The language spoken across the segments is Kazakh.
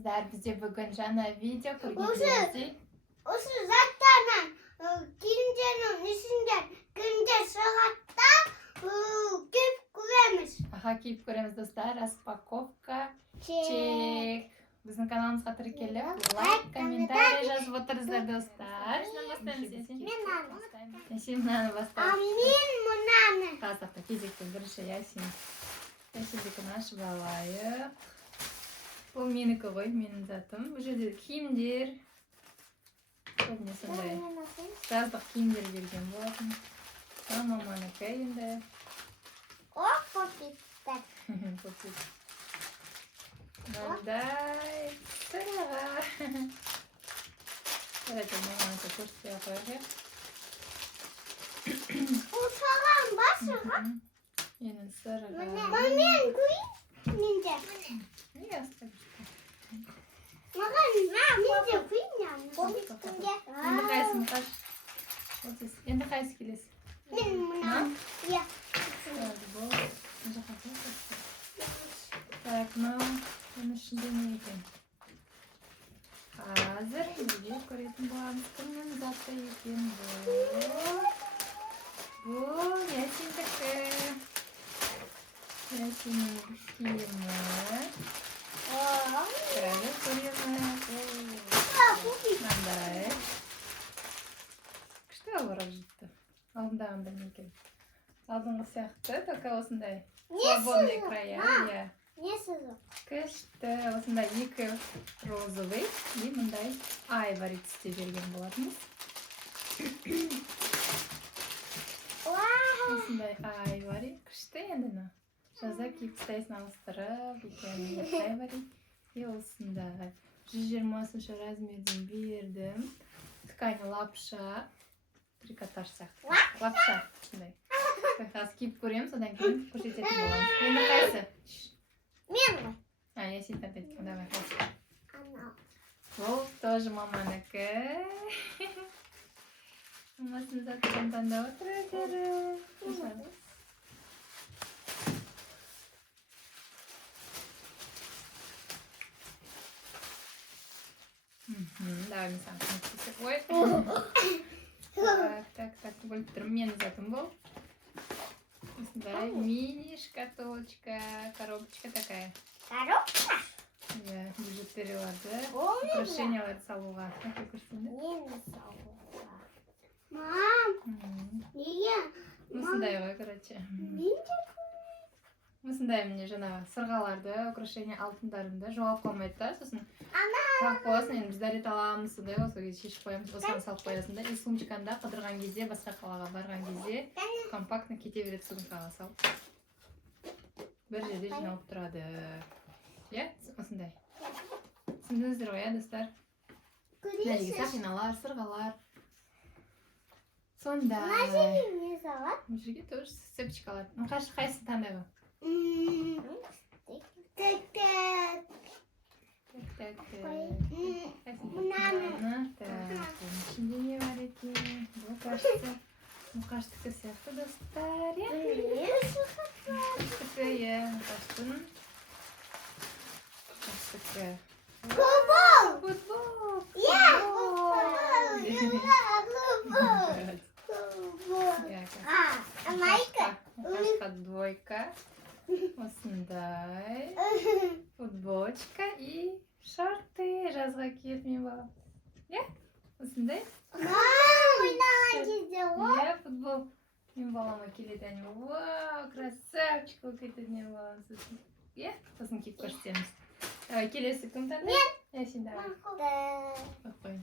саламатсыздар. Бізде бүгін жаңа видео көргеніңіздей. Осы заттардан киімдердің ішінде киімдер шығатта киіп көреміз. Аха, киіп көреміз, достар. Распаковка. Чек. Біздің каналымызға тіркеліп, лайк, комментарий жазып отырсыздар, достар. Сен мынаны баста. А мен мынаны. Қазақта кезектен бірінші Ясин. Ясиндікін ашып алайық. Бұл менікі ғой, менің затым. Бұл жерде киімдер. Көбіне сондай жаздық киімдер берген болатын. Маманікі енді. О, попиттер. Попит. Мынандай сырға. Давайте маманікі көрсете қойып. Бұл саған басыға. Енді сырға. Мен көйін. Менде. Не оставишь? Маған менде көйін. Енді қайсың қаш? Енді қайсы келесі? Мен мынау. Так, мынау оның ішінде не екен? Қазір үйде көретін боламыз. Кімнің заты екен бұл? Бұл Ясиндікі. Ясиннің киімі. Қазір көреміз. Мынандай. Күшті ауырып жетті. Алдындағында не екен? Алдыңғы сияқты, только осындай свободный края. Не сызы? Күшті. Осындай екі розовый и мындай айвори түсте берген болатынбыз. Осындай айвори. Күшті енді. Жаза киіп тастайсың ауыстырып, екенін айвори. И осындай. 120 размерден бердім. Ткань лапша. Трикотаж сияқты. Лапша. Қазір киіп көреміз, одан кейін көрсететін боламыз. Енді қайсы? Мен ғой. Я сен тәпеткен, давай қайсы. Анау. Бұл тоже маманікі. Мамасын затын таңдап отыр өздері. Давай мен саған көмектесіп қойып. Так, бөліп тұрмын. Менің затым бұл. Осындай мини шкатулочка, коробочка такая. Коробка? Бижутерияларды, украшенияларды салуға. Әке көрсенді? Нені салуға? Мам, неге? Осындай ғой, короче. Менде Осындай міне жаңағы сырғаларды, украшения алтындарымды жоғалып қалмайды да. Сосын тақ боласын, енді біз дәрет аламыз, сондай ғой, сол кезде шешіп қоямыз, осыған салып қоясың да. И сумчиканда қыдырған кезде, басқа қалаға барған кезде компактно кете береді сумкаға салып. Бір жерде жиналып тұрады. Иә, осындай. Түсіндіңіздер ғой, иә, достар? Нәреге сақиналар, сырғалар. Сондай. Мына жерге не салады? Бұл жерге тоже цепочкалар. Қайсы таңдай ғой? Так. Мынаны. Так, оның ішінде не бар екен? Бұл кажется, мұқаштікі сияқты, достар. Мұқаштікі, иә, мұқаштың. Мұқаштікі. Футбол! Футбол! Иә, футбол! Майка. Мұқашқа двойка. Осындай. Футболочка и шорты жазға киетін балам. Иә? Осындай? Мам, ойнаған кезде ғой. Иә, футбол. Мен балама келеді әне. Вау, красавчик болып кетеді мен балам. Иә? Сосын киіп көрсетеміз. Давай, келесі кім таңдай? Мен. Иә, сен давай. Қойын.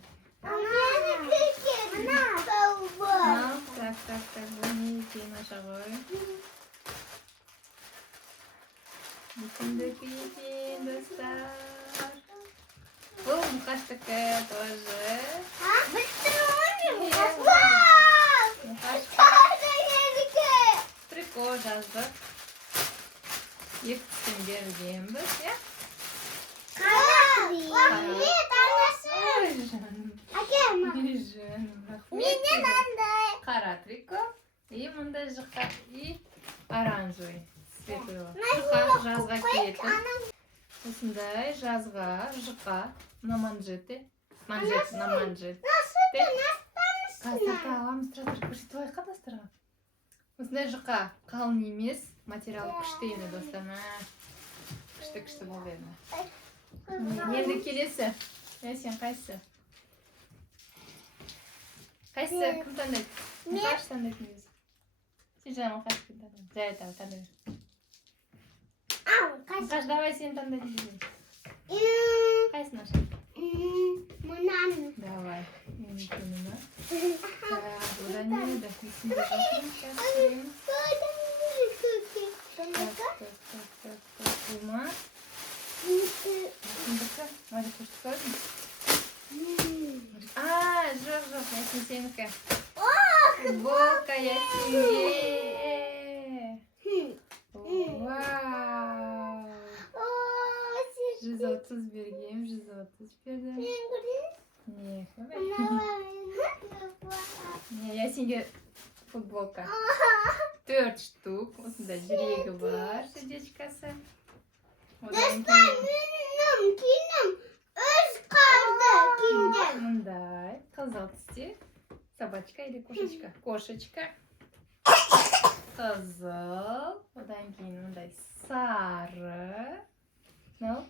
Так, бұл не екен аша ғой. Мүмкіндікі екен, достар. Бұл мұқаштікі тоже. Трико жаздық. Екі түстен бергенбіз, иә? Менен андай. Қара трико. И мұндай жұқа. И оранжевый. Светлый. Жұқа жазға киетін. осындай жазға жұқа на манжеті на манжет қазір аламыз тұра тұрып көрсетіп алайық достарға. Осындай жұқа қалың емес, материалы күшті енді достар. Күшті болды енді. Енді келесі. Сен қайсысы? Қайсысы? Кім таңдайды? Мұқаш таңдайды өзі. Сен жаңа Мұқаш кім таңдайды? Жай таңдайды. Мұқаш, давай сен таңдайды. Қайсыны аша? Мынаны. Давай. Одан не еді? Есімде жатырмын. Сейчас көрейін. Бұлма. Осындықы. Мария көшті көрдің? Жоқ, Ясин сенікі. Футболка Ясинге. Вау. 130 бергем, 130 бердім. Не, Ясинге футболка. 4 штук. Осында жүрегі бар, сердечкасы. Одан Кинем. Өз қалды. Кинем. мындай қызыл түсте. Собачка или кошечка? Кошечка. Қызыл. Одан кейін мындай сары. Ну,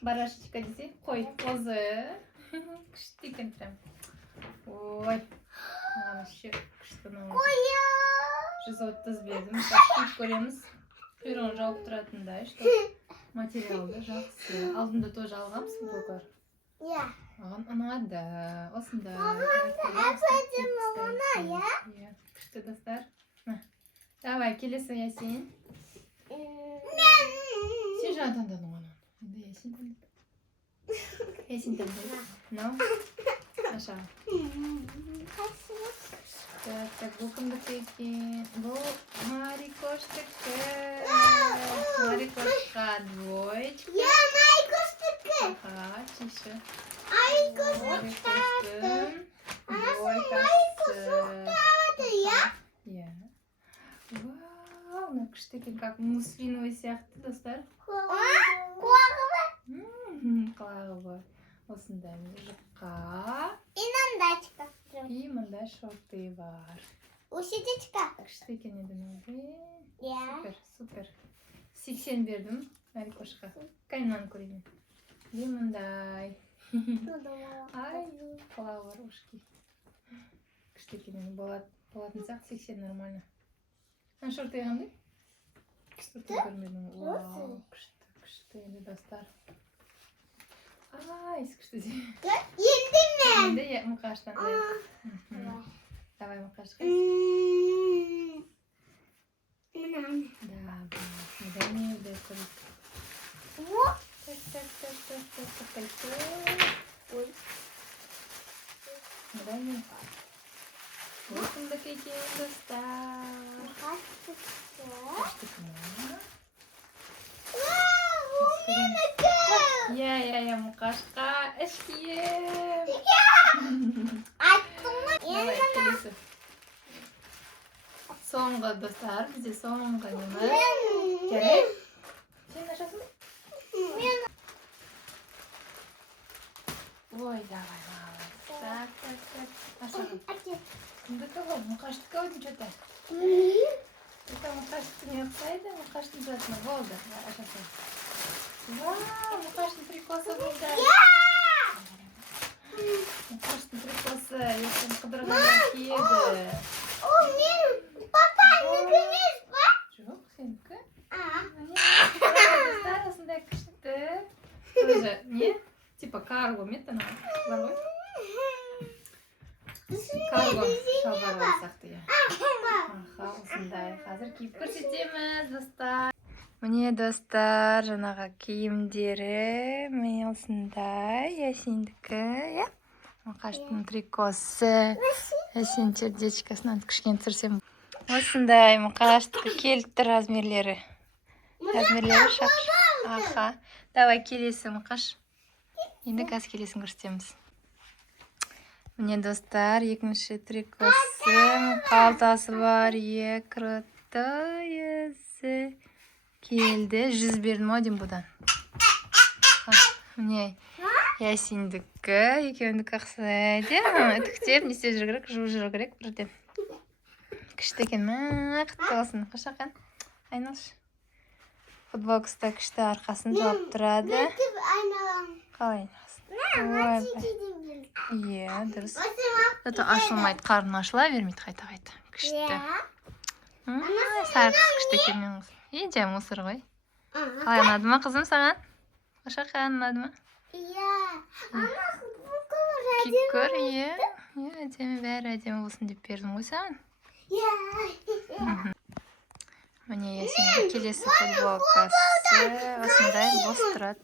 барашечка десе, қой, қозы. Күшті екен прям. Ой, маған еще күшті ұнайды. 130 бердім. Күшті көреміз. Құйрығын жауып тұратындай, что материалды жақсы. Алдында тоже алғанбыз футболкалар. Маған ұнады. Осындай. Күшті достар. Давай, келесі Ясин. Сен жаңа таңдадың оны. Енді Ясин таңдады. Ясин таңдады. Ну, аша. Так, бұл кімдікі екен? Бұл Марикоштікі. Марикошқа двоечка. Ага, чеші. Марикоштың двойкасы. Вау, ну күшті екен, как муслиновый сияқты, достар. Құлағы бар. Осындай жұқа. И мындай шорты бар. Күшті екен еді мынандай. Супер. 80 бердім Марикошқа. Кайнан көрейін. И мындай. Ай, құлағы бар ушки. Күшті екен еді. Болатын сияқты 80 нормально. Шорты қандай? Шорты көрмедім. Вау, күшті еді достар. Ай, күшті де. Енді Мұқаштан. Давай Мұқаш қайсы. Да, не өйді көріп. Так. Ой. Мұдай не? Осындық екен достар. Күшті кіні. Я Мұқашқа іш кием. Давай, келесі. Соңғы достар, бізде соңғы неміз. Керек? Сен ашасың? Ой, давай, малайыз. Так. Ашағын. Кімдікі ғой? Мұқаштікі өтін что-то. Это Мұқаштікі не ұқсайды? Мұқаштың жатына болды. Ашасың. Вау, Мұқаштың прикосы болды. Мұқаштың прикосы. Ертең қыдырғанда киеді. Жоқ, сенікі? Достар, осындай күшті. Тоже, не? Типа карго мет, ана бар ғой? Карго шалбар бар сияқты, я. Аха, осындай. Қазір киіп көрсетеміз, достар. Міне, достар, жаңағы киімдері. Міне осындай. Ясиндікі, я? Мұқаштың трикосы. Ясин сердечкасынан кішкен түсірсем. Осындай Мұқаштікі келіп тұр размерлері. Размерлері шақшы. Аха. Давай келесі Мұқаш. Енді қазір келесін көрсетеміз. Міне достар, екінші трикосы. Қалтасы бар. Крутой өзі. Келді. 100 бердім ау деймін бұдан. міне Ясиндікі екеуіндікі ұқсайды үтіктеп не істеп жүру керек жуып жүру керек бірден күшті екен құтты болсын қошақан айналшы футболкасы да күшті арқасын жауып тұрады қалай айналсын иә дұрыс зато ашылмайды қарны ашыла бермейді қайта күшті сарқыз күшті екен мен жай мусор ғой қалай ұнады ма қызым саған қошақан ұнады ма киіп көр иә әдемі бәрі әдемі болсын деп бердім ғой саған міне Ясиннің келесі футболкасы осындай бос тұрады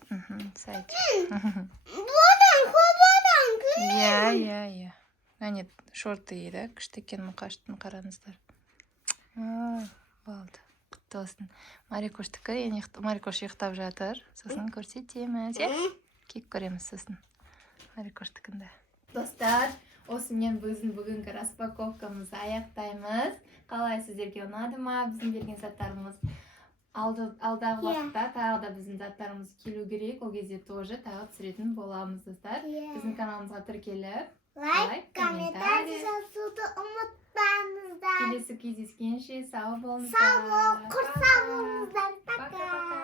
иә әне шорты еді күшті екен мұқаштың қараңыздар болды құтты болсын Марикоштікі Марикош ұйықтап жатыр сосын көрсетеміз иә киіп көреміз сосын Марикоштікінде достар осымен біздің бүгінгі распаковкамызды аяқтаймыз қалай сіздерге ұнады ма біздің берген заттарымыз алдағы уақытта тағы да біздің заттарымыз келу керек ол кезде тоже тағы түсіретін боламыз достар біздің каналымызға тіркеліп лайк комментарий жазуды ұмытпаңыздар келесі кездескенше сау болыңыздар сау болыңыздар пока